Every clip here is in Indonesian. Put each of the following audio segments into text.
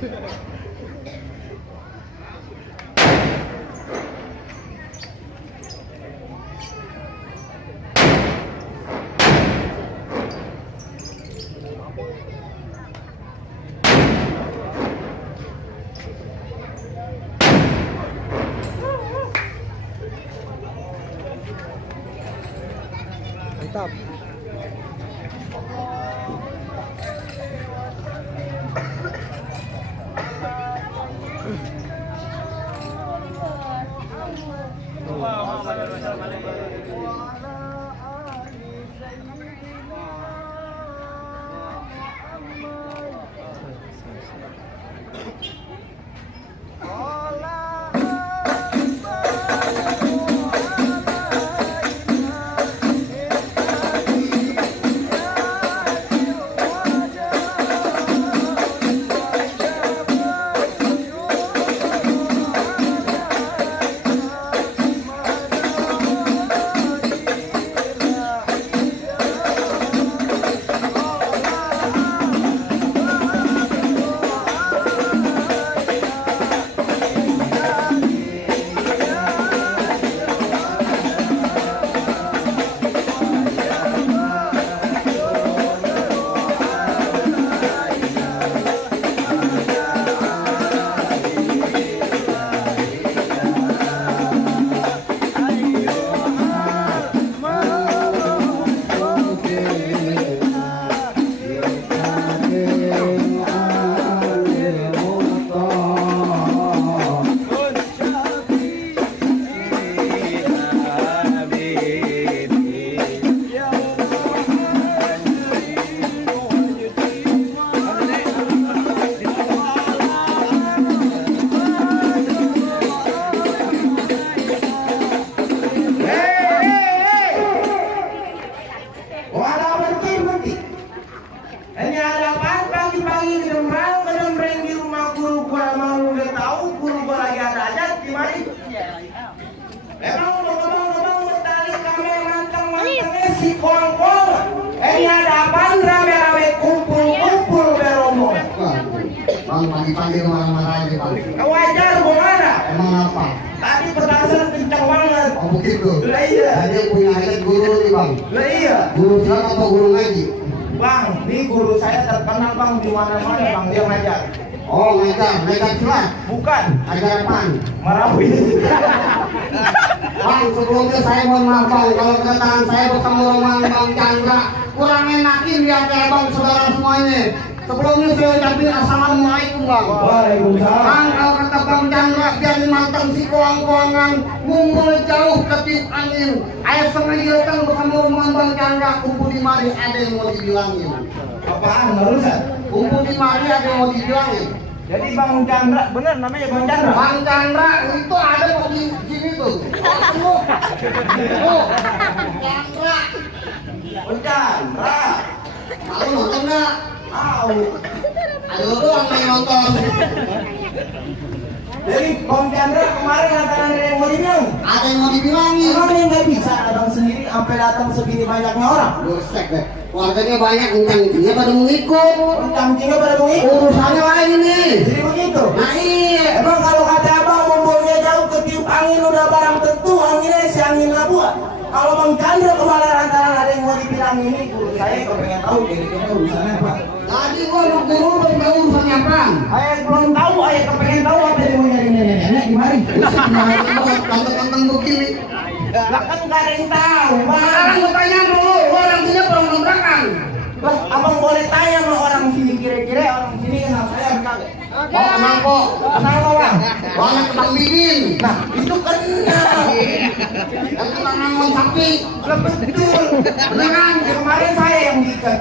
Mantap. Si kongkong, ada apaan rame-rame kumpul-kumpul beromo. Bang, pagi-pagi kemana-mana aja bang. Wajar gimana? Emang apa? Tadi petasan kencang banget. Oh begitu? Lah iya. Jadi yang punya ayat guru nih bang. Lah iya. Guru silat apa guru ngaji? Bang, ini guru saya terkenal bang di mana-mana bang, dia ngajar. Oh ngajar silat? Bukan. Ngajar apaan? Marawi. Bang, sebelumnya saya mohon maaf bang, kalau kedatangan saya bersama rombongan Bang Chandra kurang enakin lihat ya bang, saudara semuanya. Sebelumnya saya ucapin assalamualaikum bang. Waalaikumsalam. Bang, kalau kata Bang Chandra biar mantan si koang-koangan ngumpul jauh ketiup angin. Ayo sengaja datang bersama rombongan Bang Chandra, kumpul di mari ada yang mau dibilangin. Apaan barusan? Kumpul di mari ada yang mau dibilangin. Jadi Bang Chandra, bener namanya Bang Chandra? Bang Chandra itu ada di sini tuh. Tuh, Chandra. Bang Chandra. Kamu nonton nggak? Tahu. Ayo doang yang nonton. Jadi Bang Chandra kemarin katakan ada yang mau dibilang. Ada yang mau dibilangin. Emang dia nggak bisa datang sendiri sampai datang segini banyaknya orang. Buset deh. Warganya banyak, kencang-kencangnya pada mau ikut. Campingnya pada mau ikut. Urusannya lain ini. Jadi begitu. Nah iya. Emang kalau kata abang ngumpulnya jauh ketiup angin udah barang tentu anginnya si angin buat. Kalau Bang Chandra kemarin lantaran ada yang mau dibilang ini, guru saya kepengen tahu kira-kira urusannya apa. Tadi gua mau guru belum tahu urusannya apa. Ayah belum tahu, ayah kepengen tahu apa yang mau nyari nenek-nenek di mari. Tantang-tantang begini. Lah kan nggak ada yang tahu, Bang. Sekarang gua tanya dulu, orang sini belum kontrakan. Lah, abang boleh tanya sama orang sini kira-kira orang sini kenal saya apa kagak? Oh kenal kok. Kenal kok Bang? Banyak Bang Bibin. Nah, itu kenal. Yang tukang ngangon sapi. Lah betul. Beneran. Ya, kemarin saya yang diikat.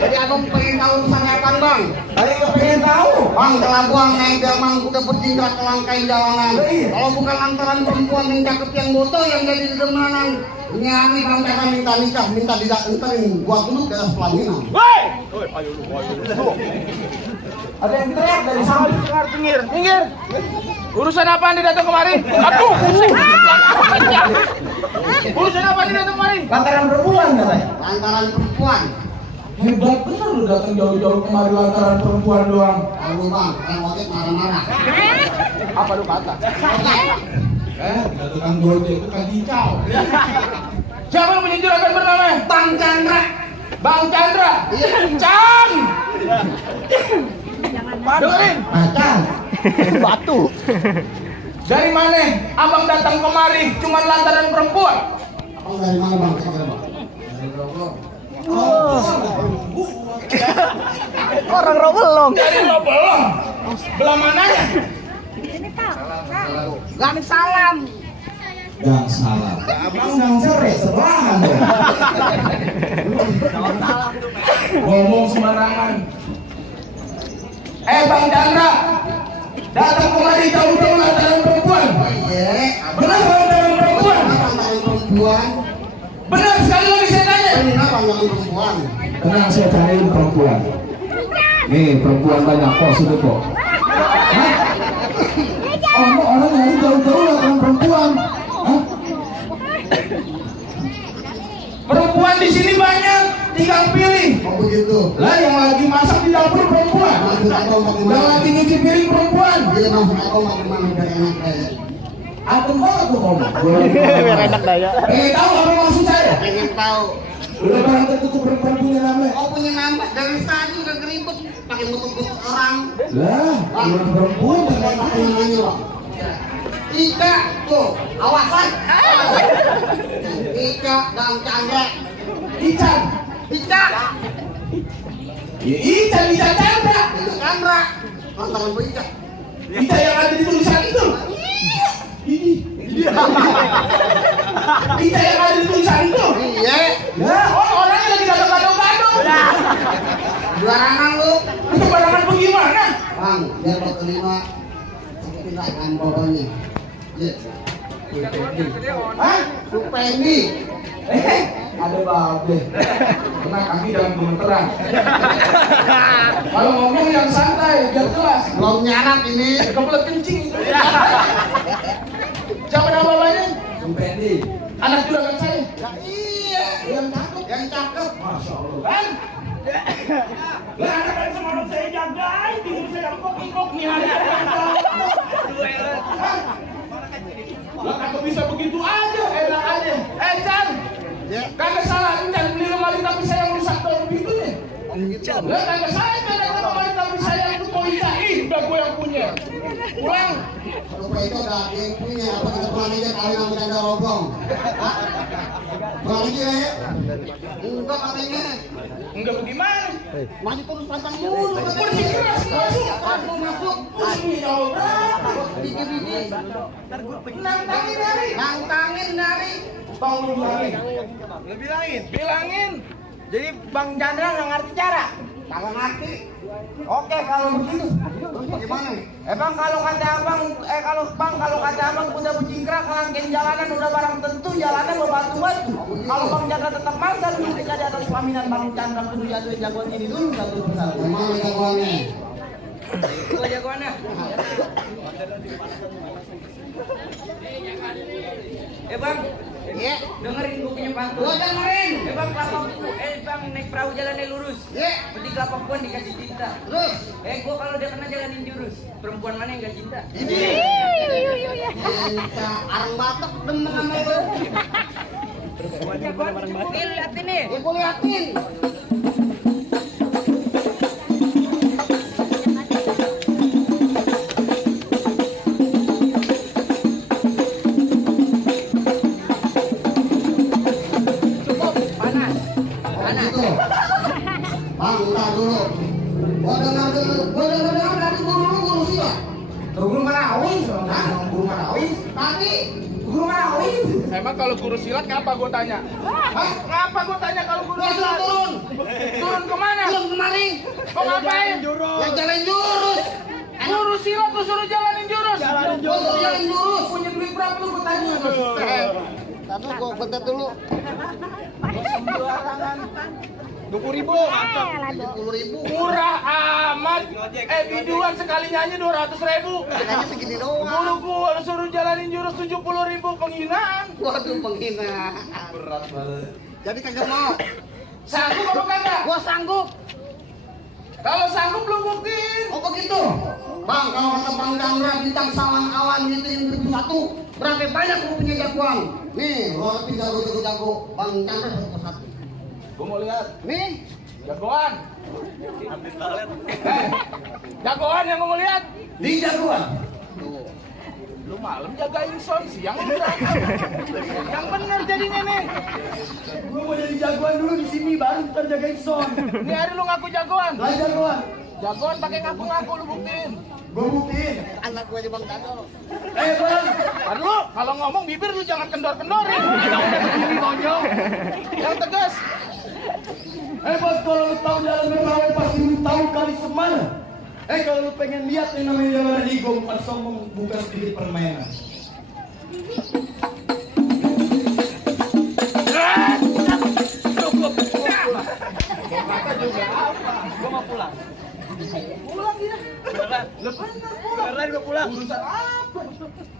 Jadi abang pengen tahu urusannya apa bang? Saya kepengen tahu. Bang, kalau buang naik delman udah bertingkat ke langkai jalanan. Iya. Kalau bukan lantaran perempuan yang cakep yang boto yang jadi dedemenan, nyari bang kakak minta nikah, minta tidak enterin, buat dulu ke atas pelaminan. Woi! Ada yang teriak dari samping. Minggir. Urusan apa nih datang kemari? Aduh, urusan apa nih datang kemari? Lantaran perempuan katanya. Lantaran perempuan. Hebat bener lu datang jauh-jauh kemari lantaran perempuan doang. Lalu bang, kalau ojek marah-marah. Apa lu kata? Ada tukang gojek, tukang hijau. Siapa yang punya juragan bernama? Bang Chandra. Bang Chandra. Cang. Dengerin. Macan. Batu. Dari mana abang datang kemari cuman lantaran perempuan? Abang dari mana bang? Dari bang. Orang Robelong. Dari lo belum. Belah mananya? Gang salam. Gang salah. Abang gang sore sebelahan dong. Ngomong sembarangan. Bang Chandra, datang kemari jauh-jauh lantaran perempuan. Iya. Benar lantaran perempuan? Dari perempuan. Benar sekali lagi saya tanya. Benar pandangan perempuan. Tenang, saya cariin perempuan. Nih perempuan banyak kok sudah kok. Hah? Oh, mau orang nyari jauh-jauh lantaran perempuan. Hah? Perempuan di sini banyak, tinggal pilih. Oh begitu. Lah yang lagi masak di dapur perempuan, Maksud abang yang bagaimana? lagi nyuci piring perempuan. Iya maksud abang bagaimana dari anak saya? Atem banget tuh ngomong. Biar enak dah ya. Tahu apa maksud saya? Pengen tahu. Udah barang tentu tuh perempuan punya nama. Oh punya nama dari tadi udah keribut pakai mutuk-mutuk orang. Lah, bukan perempuan Pakai pakai namanya bang. Ika tuh awasan. Ika Bang Chandra. Ican. Ika. Ya, Ican Chandra. Itu Chandra. Lantaran Bu Ika. Ican yang ada di tulisan itu. Ini. Ican yang ada di tulisan itu. Iya. Ya, orangnya lagi gadong-gadong. Barangan lu. Itu barangan bagaimana? Bang, biar lo terima. Sekitin kan bawahnya. Iya. Hah? Supendi. Ada babe. Kena kaki dalam gemeteran. Kalau ngomong yang santai, biar jelas. Belum nyarat ini. Kebelet kencing. Siapa nama bapaknya? Sumpendi. Anak juragan saya. Ya, iya. Yang cakep. Yang cakep. Masya Allah. Kan? Lah anak kan semalam saya jagain, tidur saya kok nih hari. Lah kagak bisa begitu aja, enak aja. Chan. Ya. Kagak salah, Chan beli lemari tapi saya yang rusak dong pintunya. Chan. Lah kagak salah, Chan yang lemari tapi saya yang tuh policain, udah gue yang punya. Pulang. Lupa itu ada yang punya apa kita pulang aja kali nama Chandra Roblong. Hah? Pulang aja ya. Enggak katanya. Enggak bagaimana? Maju terus pantang mulu. Kursi keras, masuk. Aku masuk. Kursi jauh berapa? Biji-biji. Nantangin dari. Nantangin dari. Tolong lu bilangin. Lu bilangin. Bilangin. Jadi Bang Chandra nggak ngerti cara. Kagak ngerti. Oke kalau begitu. Terus bagaimana? Bang kalau kata abang, kalau kata abang udah berjingkrak ngelangkin jalanan udah barang tentu jalanan berbatu-batu. Kalau Bang Chandra tetap maksa ketika di atas pelaminan Bang Chandra kudu jatuh jagoan ini dulu satu persatu. Gimana jagoannya? Gua jagoannya. Bang, Iya. dengerin gua punya pantun. Gua dengerin. Bang bang naik perahu jalannya lurus. Iya. Di kelapa puan dikasih cinta. Terus. Gua kalau dia kena jalanin jurus. Perempuan mana yang gak cinta? Ini. Cinta arang batok demen sama lu. Nih liatin nih. Ya gua liatin. Panas. Gitu. Bang, entar dulu. Gua dengar dari guru sih ya. Guru mana awis? Guru mana awis? Tadi Guru mana awis? Emang kalau guru silat ngapa gue tanya? Hah? Ngapa gue tanya kalau guru Gua suruh silat? turun. Turun kemana? Turun kemari. Mau ngapain? Yang jalan jurus. Guru silat lu suruh jalanin jurus. Gua suruh jalan jurus. Punya duit berapa lu gue tanya? Tapi gua bentar dulu. 20.000. 70.000. Murah amat. Biduan sekali nyanyi 200.000. Kayaknya segini doang. Guru gua lu suruh jalanin jurus 70.000 penghinaan. Waduh penghina. Berat banget. Jadi kagak mau. Sanggup apa kagak? Gua sanggup. Kalau sanggup lu buktiin. Oh begitu. Bang, kalau kata Bang Chandra bintang sawan awan itu yang 1, berapa banyak lu punya jagoan? Nih, lo lebih jago. Bang Chandra 1. Gua mau lihat. Nih, Jagoan. Jagoan yang gua mau lihat. Di jagoan. Lu malam jagain son, siang enggak. Yang bener jadinya nih. Gua mau jadi jagoan dulu di sini baru ntar jagain son. Ini hari lu ngaku jagoan. Lah jagoan. Jagoan pakai ngaku-ngaku lu buktiin. Gua buktiin. anak gue di Bang Chandra. Bang. Kan lu kalau ngomong bibir lu jangan kendor-kendorin. Udah begini konyol. Yang tegas. Bang, kalau lu tahu jalan berlawe pasti lu tahu kali semana. Kalau lu pengen lihat yang namanya jalan ini, gua bukan sombong, bukan sedikit permainan. Kata juga apa? Gua mau pulang. Pulang dia. Beneran. Beneran gua pulang. Urusan apa?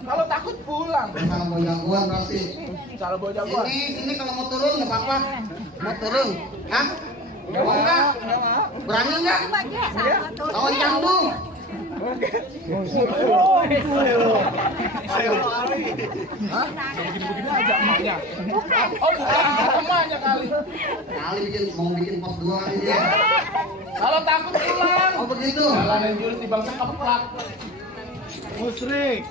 Kalau takut pulang. Kalau mau jagoan berarti. Cara bawa jagoan. Ini kalau mau turun nggak apa-apa. Mau turun, hah? Mau nggak? Berani nggak? Lawan canggung. Ayo lari. Hah? Begini-begini aja emaknya. Oh bukan, emaknya kali. Kali mau bikin pos 2 kali dia. Kalau takut pulang. Oh begitu. Jalanin jurus di bangsa keplak. Musrik.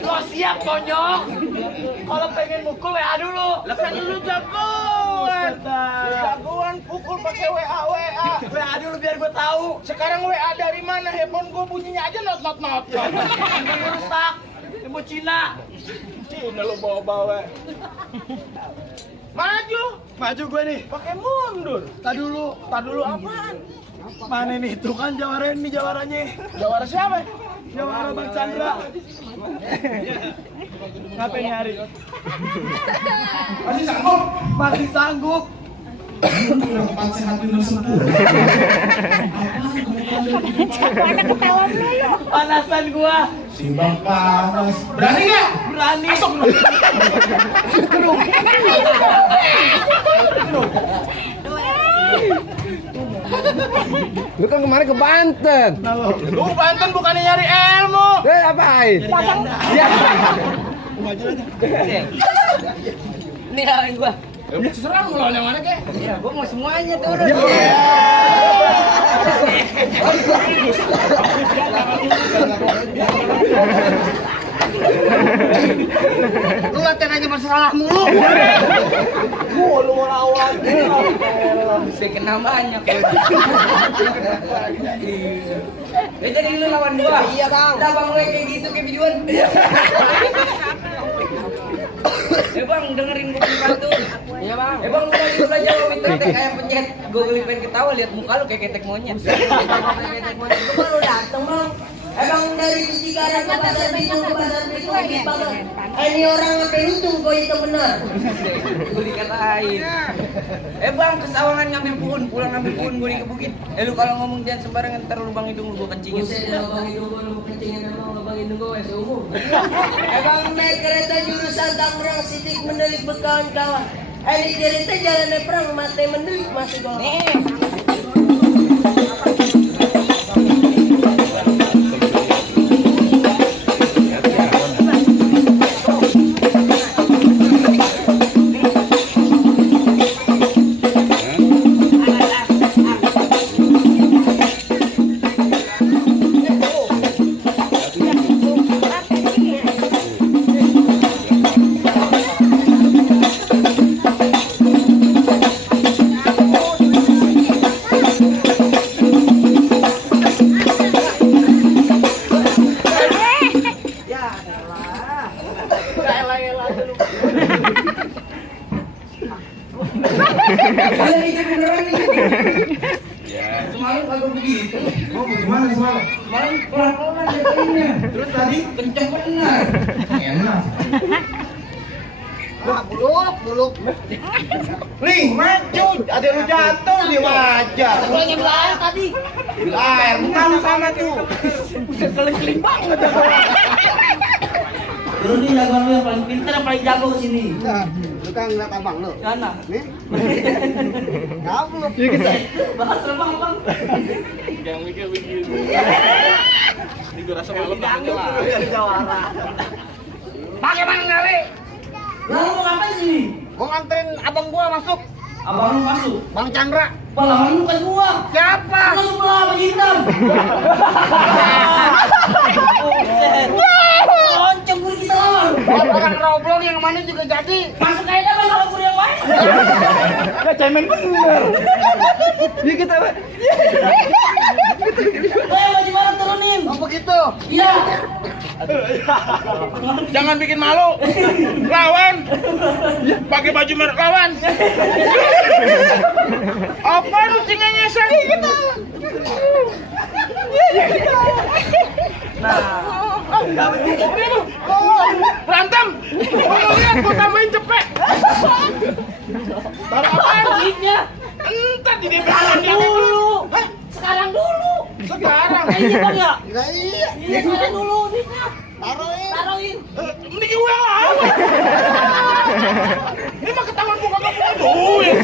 Lo siap konyol. Kalau pengen mukul WA dulu. Lah kan lu jagoan. Jagoan pukul pakai WA. WA dulu biar gue tahu. Sekarang WA dari mana? Handphone gue bunyinya aja not. Ini rusak. Ilmu Cina. Cina lo bawa. Maju gue nih. Pakai mundur. Tadi dulu apaan? Mana nih? Tuh kan jawara ini jawaranya. Jawara siapa? Jawara Bang Chandra. Ngapain nyari? Masih sanggup? Masih sanggup. Udah tempat sehat udah sempurna. Panasan gua. Simbang panas. Berani nggak? Berani. Masuk. Lu kan kemarin ke Banten. Lu Banten bukannya nyari ilmu. Apain? Ya. Ini lawan gua. Ya terserah lu lawan yang mana kek. Ya, gua mau semuanya turun. Lu latihan aja masalah mulu. Lu mau lawan. Bisa kena banyak. Jadi lu lawan gua. Iya, Bang. Lah Bang gue kayak gitu kayak videoan. Bang, dengerin gua pantun. Iya, Bang. Bang, udah gitu aja lo minta kayak penyet. Gua beli pengen ketawa lihat muka lu kayak ketek monyet. Ketek monyet. Gua baru dateng, Bang. Bang dari Cikarang ke Pasar Bitung lagi Bang. Ini orang sampai untung kau itu benar. Gua dikatain. Bang, kesawangan ngambil pohon, pulang ngambil pohon gua dikebukin. Lu kalau ngomong jangan sembarangan ntar lubang hidung gua kencingin. Buset, lubang hidung gua lu kencingin sama lubang hidung gua seumur. Bang naik kereta jurusan Tangerang Sidik mendelik berkawan-kawan. Ini cerita jalan perang mati mendelik masih doang. Semalam kagak begitu. Oh, gimana semalam? Semalam pelan-pelan jatuhinnya. Terus tadi Kenceng benar. enak. Buluk. Ling, maju. Ada lu jatuh di wajah. Bolanya bilang tadi. Air, bukan sama tuh. Udah keling-keling banget. Lu nih jagoan lu yang paling pintar, yang paling jago sini. Nah, lu kan ngeliat abang lu. Mana? Nih. Gablok. Bahas terbang bang. Jangan mikir begitu. Ini gue rasa malam Jangan aja lah. dari jawara. Bagaimana nyari? Lu mau ngapain sini? Gua nganterin abang gua masuk. Abang lu masuk. Bang Chandra. Pahlawan lu bukan gua. Siapa? Lu sebelah baju hitam. Lonceng gue kita lawan. Orang roblong yang mana juga jadi. Masuk aja dah bang, kalau gue yang main. Gak cemen bener. Dia kita Baju bareng turunin. Oh begitu. Iya. Jangan bikin malu. Lawan. Pakai baju merek lawan. Apa lu cengengesan gitu? Berantem. Mau lihat gua tambahin cepet. Baru apaan? Duitnya. Entar di DPR Dulu. Sekarang dulu. Sekarang. Iya bang ya. Enggak iya. Iya sekarang dulu. Duitnya. Taruhin. Mending gue lah. Ini mah ketahuan gua kagak punya duit.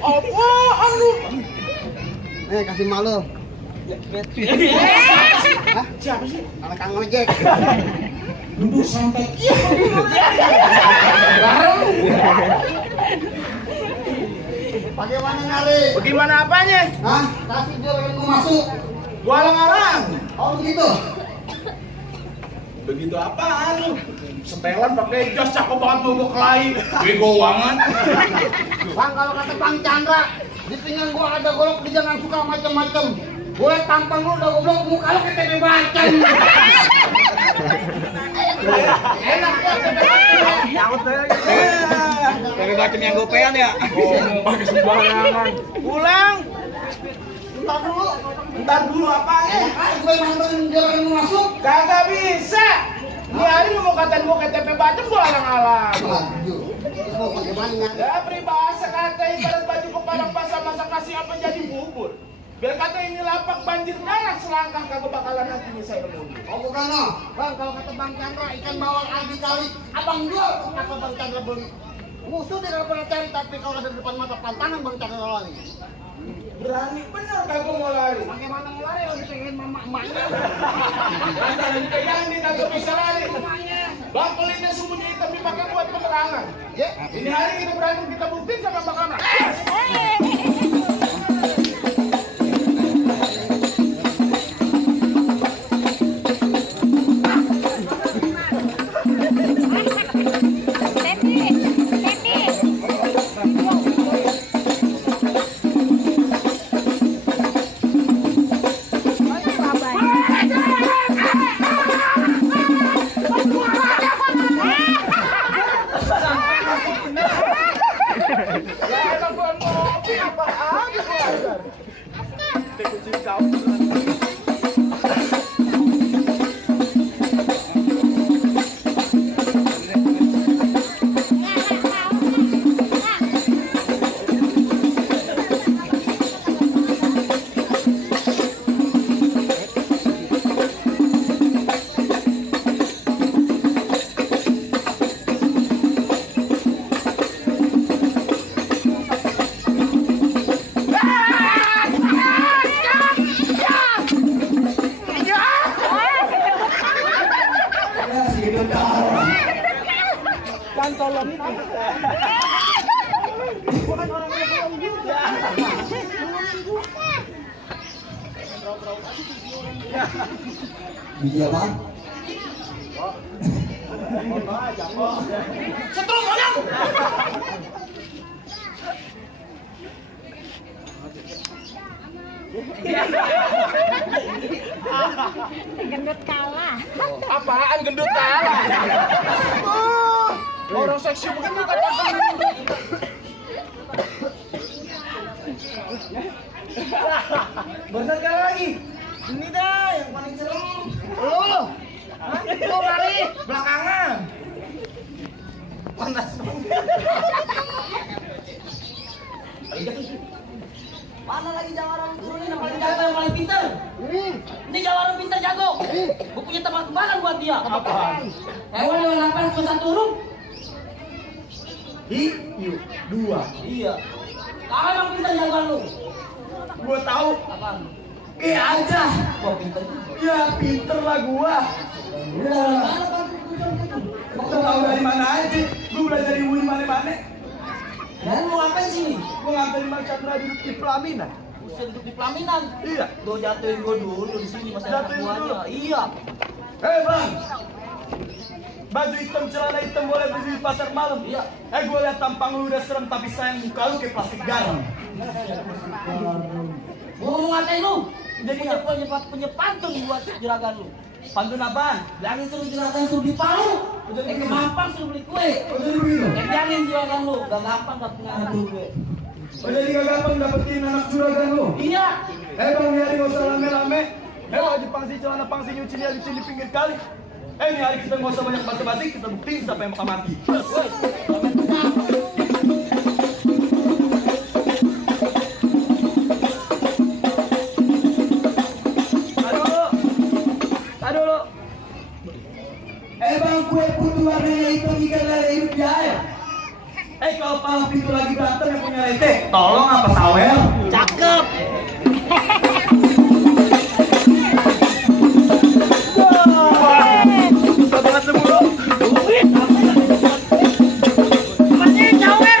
Apaan lu? Nih kasih malu. Hah? Siapa sih? Anak kang ojek. Duduk santai. Bagaimana nyari? Bagaimana apanya? Hah? Kasih dia pengen gua masuk. Gua alang-alang. Oh begitu. Begitu apaan lu? Setelan pakai jas cakep banget tuh gua kelahi. Bego banget. Bang kalau kata Bang Chandra, di pinggang gua ada golok, dia jangan suka macam-macam. Gue tampang lu udah goblok, muka lu kayak tempe bacem. Enak ya tempe bacem. Dari bacem yang gopean ya? Oh, pakai sembarangan. Pulang. Ntar dulu apa ya? Gue nonton jalan masuk. Kagak bisa. Ini hari lu mau katain gua kayak tempe bacem gua alang-alang. Waduh, mau bagaimana nyari? Ya peribahasa kata ibarat baju kepalang pasang masak nasi apa jadi bubur. Biar kata ini lapak banjir darah selangkah kagak bakalan nantinya saya mundur. Oh bukan no, Bang kalau kata Bang Chandra ikan bawal aldi kali, abang jual kata Bang Chandra beli. Musuh tidak pernah cari tapi kalau ada di depan mata pantangan Bang Chandra lari. Berani bener kagak mau lari. Bagaimana mau lari lagi pengen mama-mamanya. Antara dipegangin nih kagak bisa lari. Mamanya. Bang pelitnya sumbunya hitam dipakai buat penerangan. Ya, Ini hari kita berantem kita buktiin sama Bang Kamra. Biji apa? Setrum monyong. Gendut kalah. Apaan gendut kalah? Orang seksi begitu kata Bener kali lagi. Ini dah yang paling serem. lu lari Belakangan. panas. Mana lagi Jawara turun ini yang paling jago yang paling pintar. Ini Jawara pintar jago. Gue punya tebak-tebakan buat dia. Apaan? Hewan yang apa yang satu huruf? Hiu. 2. Iya. Kamu yang pintar jagoan lu. Gua tahu. Apaan? Aja. Gua pintar juga. Ya pinter lah gua. Kau tahu dari mana aja? Gua belajar ilmu di mana-mana. Dan mau ngapain sini? Gua nganterin Bang Chandra duduk di pelaminan. Bisa duduk di pelaminan. Iya. Lo jatuhin gua dulu di sini masa Jatuhin gua dulu. aja. Iya. Hei Bang. Baju hitam, celana hitam boleh beli di pasar malam. Iya. Gua lihat tampang lu udah serem tapi sayang muka lu kayak plastik garam. Gua mau ngatain lu. Jadi punya pantun buat juragan lu. Pantun apaan? Lagi suruh juragan suruh di Palu. Kemampang suruh beli kue. Oh jadi begitu? Jangan juragan lu. Gak gampang gak punya anak gue. Oh jadi gak gampang dapetin anak juragan lu? Iya. Bang, ini hari gak usah rame-rame. Wajib pangsi celana pangsi nyuci di pinggir kali. Ini hari kita gak usah banyak basa-basi, kita buktiin siapa yang bakal mati. Aduh lo. Bang, kue putih warnanya hitam jika ada hidup di air. Kalau Pak Pintu lagi berantem yang punya rete, tolong apa sawel? Cakep. Susah banget lu bro. Mancing nyawer.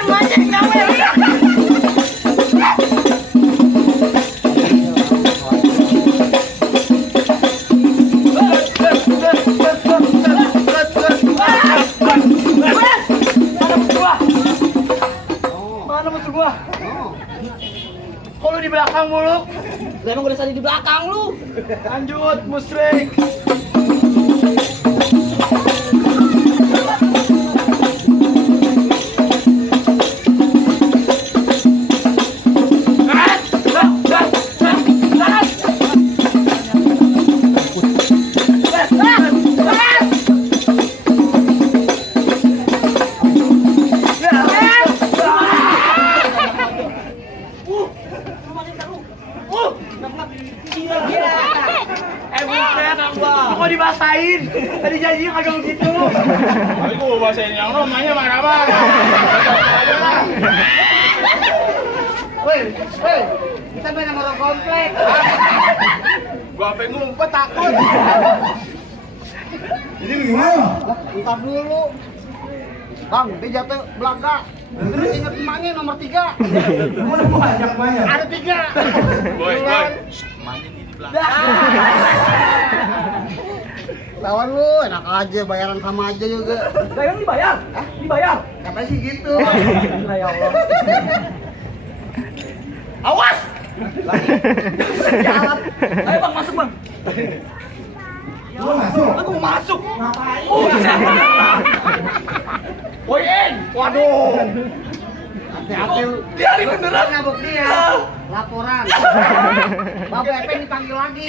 Mana musuh gua? Kok lu di belakang mulu? Lah emang udah tadi di belakang lu. Lanjut, musrik. Kok dibasahin? Tadi janjinya kagak begitu. Tapi gua bahasain yang namanya mana bang? Woi, kita main sama orang komplek. Gua apa ngumpet takut. Jadi gimana? Entar dulu. Bang, dia jatuh belakang. Terus ingat emaknya nomor 3. Mana banyak. Ada 3. Boy. Lawan lu, enak aja, bayaran sama aja juga. Yang dibayar? Dibayar? Katanya sih gitu. Ya Allah. Awas! Jalan. Ayo bang, masuk bang. Lu masuk. Aku mau masuk. Ngapain? Siapa? Poin. Waduh. Hati-hati lu. Dia hari beneran. Ngabuk dia. Laporan. Bapak Epen dipanggil lagi.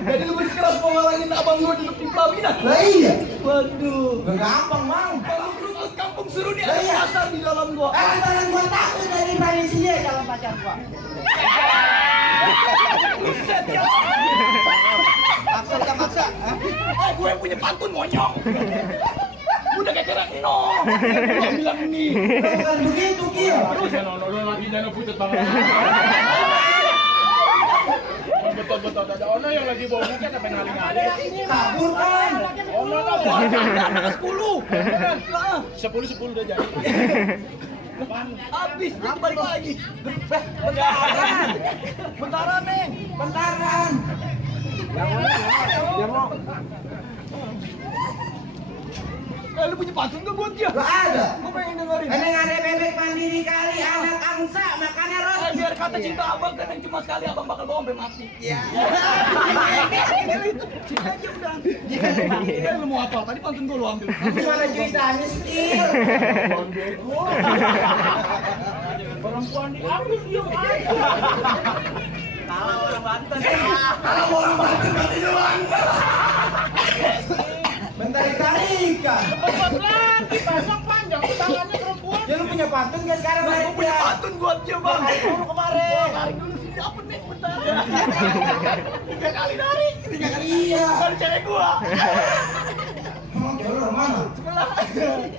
Jadi lu bersekeras mau ngalangin abang lu duduk di pelaminan? Lah iya. Waduh. Gak gampang, Mang. Kalau keruput kampung seru dia Lah ada iya. pasar di dalam gua. Lantaran gua takut dari Malaysia calon pacar gua. Buset ya. Maksa. Gue yang punya pantun monyong. Udah kayak kira no. Gua bilang nih. Bukan begitu, Kil. Terus no lagi jangan putut banget. Betul ada ono yang lagi bawa buket apa ngaling-ngaling. Kabur kan. Ono lah. 10 udah jadi. Habis dia balik lagi. Bentaran, Neng. Bentaran. Lu punya pantun gak buat dia? Gak ada. Gue pengen dengerin. Eneng ada bebek mandiri kali, anak angsa, makannya roti. Biar kata cinta abang kan yang cuma sekali abang bakal bawa sampai mati. Iya. Sini aja udah. Iya. Lu mau apa? Tadi pantun gue lu ambil. Gimana ceritanya, Stil? Perempuan diambil dia aja. Kalau orang Banten. Kalau orang Banten berarti doang. Bentar ikan. Cepat lah. pantun gak sekarang? Gue punya pantun buat dia bang. Dulu kemarin. Tarik dulu sini apa nih bentar. 3 kali narik. 3 kali iya. Kali cewek gua. Emang cewek lu mana?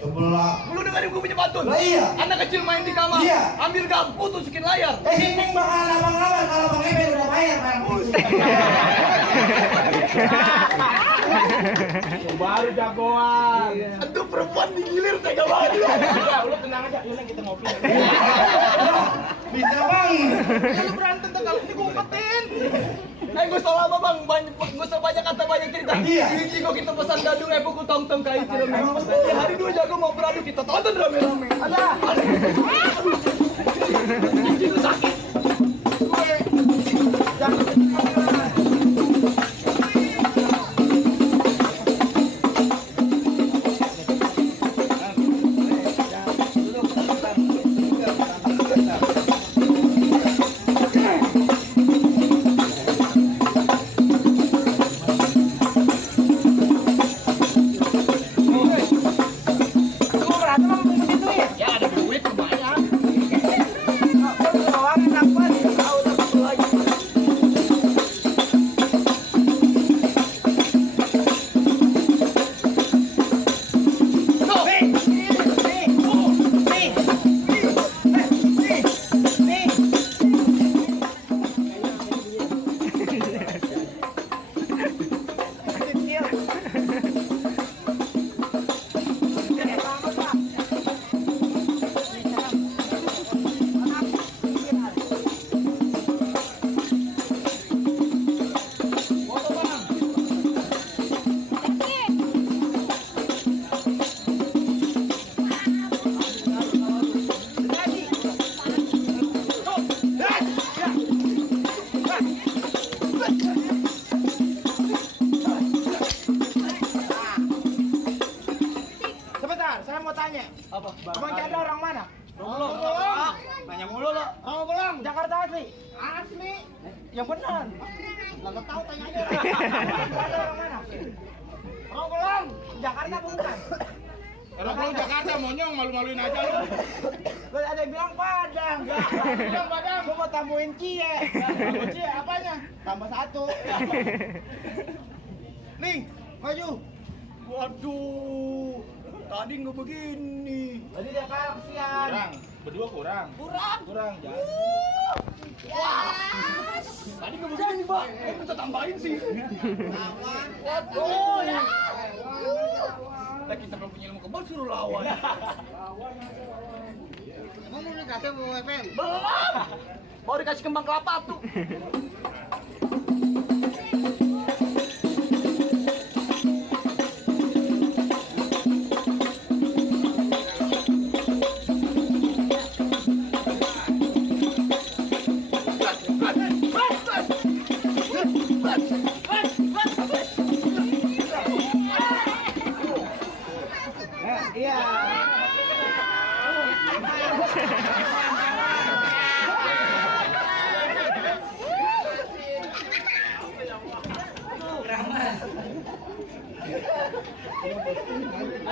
Sebelah. Lu dengerin gue punya pantun. Lah iya. Anak kecil main di kamar. Iya. Ambil garpu tusukin layar. Sini bakalan abang-abang kalau Bang Eben udah bayar Bang. Baru jagoan. Aduh perempuan digilir tega banget. Udah, lu tenang aja. Yuk kita ngopi. Bisa Bang. Lu berantem tuh kalau ini gue umpetin. Gue salah apa bang? Gue salah banyak kata banyak cerita. Iya. Ini kok kita pesan dadu pukul tong-tong kain cermin. Hari 2 jago mau beradu kita tonton rame-rame. Ada. Itu sakit. Ya ada duit lumayan. Apa? Abang Chandra orang mana? Belum. Nanya mulu lo. Oh, belum. Jakarta asli. Asli. Yang benar. Enggak tahu tanya aja. Orang mana? Oh, belum. Jakarta bukan. Kalau pulang Jakarta monyong malu-maluin aja lu. Gak ada yang bilang Padang. Bilang Padang. Gua mau tambahin cie. Tambah cie apanya? Tambah 1. Nih, maju. Waduh. Tadi nggak begini. Tadi dia kalah kesian. Kurang. Berdua kurang. Kurang jangan. Tadi nggak begini bang. Minta tambahin sih. Waduh, ya. Lah kita belum punya ilmu kebal suruh lawan. Emang mau dikasih mau FM? Belum. Mau dikasih kembang kelapa tuh. Iya.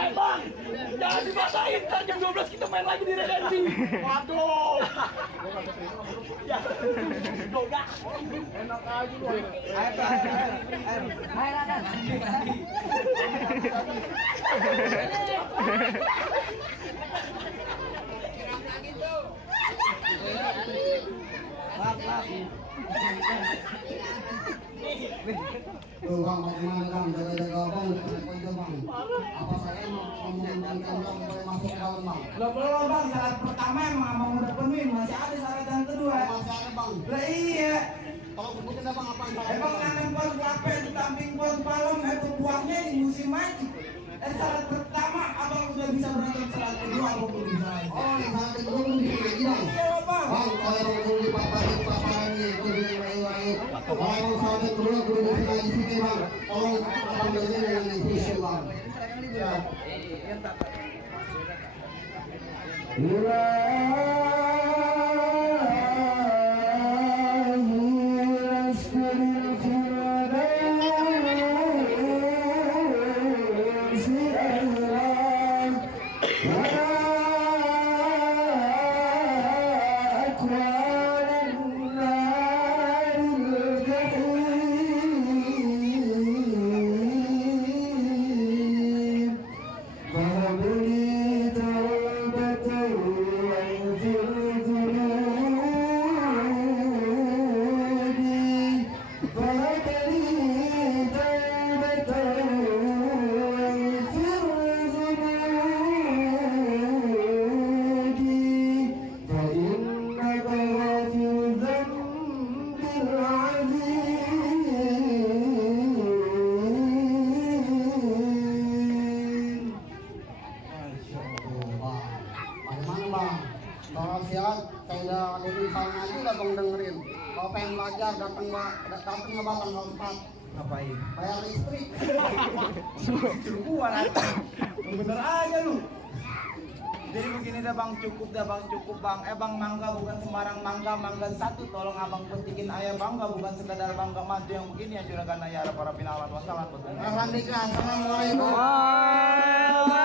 Bang, jangan dibasahin. Ntar jam 12 kita main lagi di redensi. Waduh. Ya, udah. Enak aja lu. Tuh bang, bagaimana bang, jaga-jaga bang, jaga bang. Apa saya mau memungkinkan bang supaya masuk ke dalam bang? Belum bang, syarat pertama emang abang udah penuhin, masih ada syarat yang kedua. Masih ada bang. Lah iya, Tolong sebutin dah bang apa yang salah. emang nanam pohon kelapa di samping pohon palem, itu buahnya di musim maju. Syarat pertama abang udah bisa berangkat, syarat kedua abang belum bisa. Oh, yang salah kedua belum bisa lagi bang. Iya bang. Bang, kalau yang belum dipaparin ini, kudu rayu-rayu. Kalau yang salah kedua kudu bisa lagi sini bang. Tolong abang dengerin yang official bang. aja datang nggak bakal lompat. Ngapain? Bayar listrik. Cukupan aja. Bener aja lu. Jadi begini dah bang, cukup bang. Bang mangga bukan sembarang mangga satu. Tolong abang petikin ayah bangga, bukan sekadar bangga mantu yang begini yang juragan ayah para pinawan wasalam. Alhamdulillah, assalamualaikum.